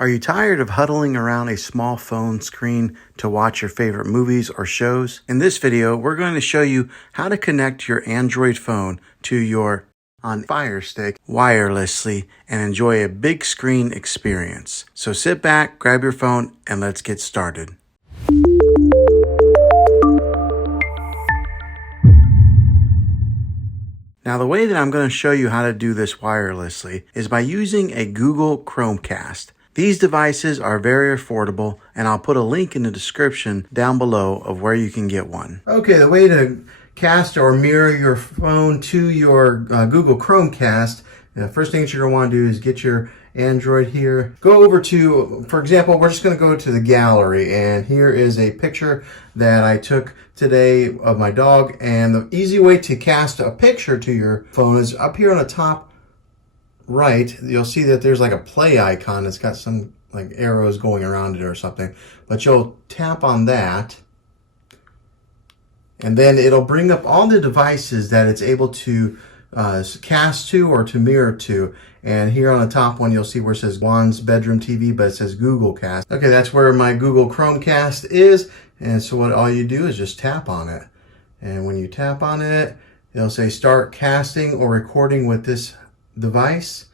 Are you tired of huddling around a small phone screen to watch your favorite movies or shows? In this video, we're going to show you how to connect your Android phone to your Firestick wirelessly and enjoy a big screen experience. So sit back, grab your phone, and let's get started. Now, the way that I'm going to show you how to do this wirelessly is by using a Google Chromecast. These devices are very affordable, and I'll put a link in the description down below of where you can get one. Okay, the way to cast or mirror your phone to your Google Chromecast, the first thing that you're going to want to do is get your Android here. Go over to, for example, we're just going to go to the gallery, and here is a picture that I took today of my dog. And the easy way to cast a picture to your phone is up here on the top right. You'll see that there's like a play icon. It's got some like arrows going around it or something, but you'll tap on that, and then it'll bring up all the devices that it's able to cast to or to mirror to. And here on the top one, you'll see where it says Juan's bedroom TV, but it says Google Cast. Okay, that's where my Google Chromecast is. And so what all you do is just tap on it. And when you tap on it, it'll say start casting or recording with this device,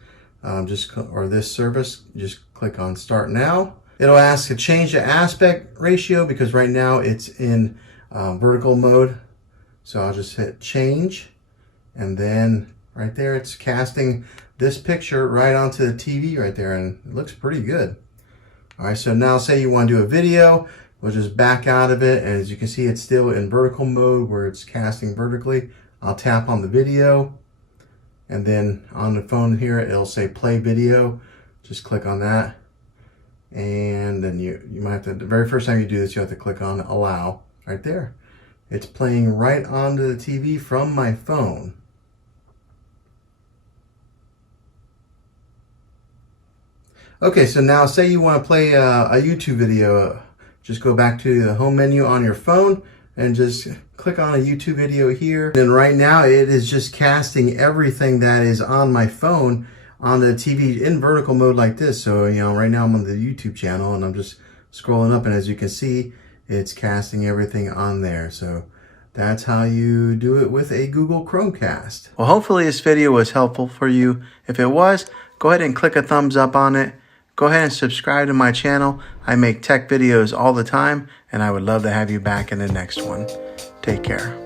or this service. Just click on start now. It'll ask to change the aspect ratio because right now it's in vertical mode. So I'll just hit change, and then right there it's casting this picture right onto the TV right there, and it looks pretty good. All right, so now say you want to do a video, we'll just back out of it, and as you can see it's still in vertical mode where it's casting vertically. I'll tap on the video, and then on the phone here it'll say play video. Just click on that, and then you might have to, the very first time you do this, you have to click on allow right there. It's playing right onto the TV from my phone. Okay, so now say you want to play a YouTube video. Just go back to the home menu on your phone and just click on a YouTube video here. And right now it is just casting everything that is on my phone on the TV in vertical mode like this. So, you know, right now I'm on the YouTube channel and I'm just scrolling up, and as you can see, it's casting everything on there. So that's how you do it with a Google Chromecast. Well, hopefully this video was helpful for you. If it was, go ahead and click a thumbs up on it. Go ahead and subscribe to my channel. I make tech videos all the time, and I would love to have you back in the next one. Take care.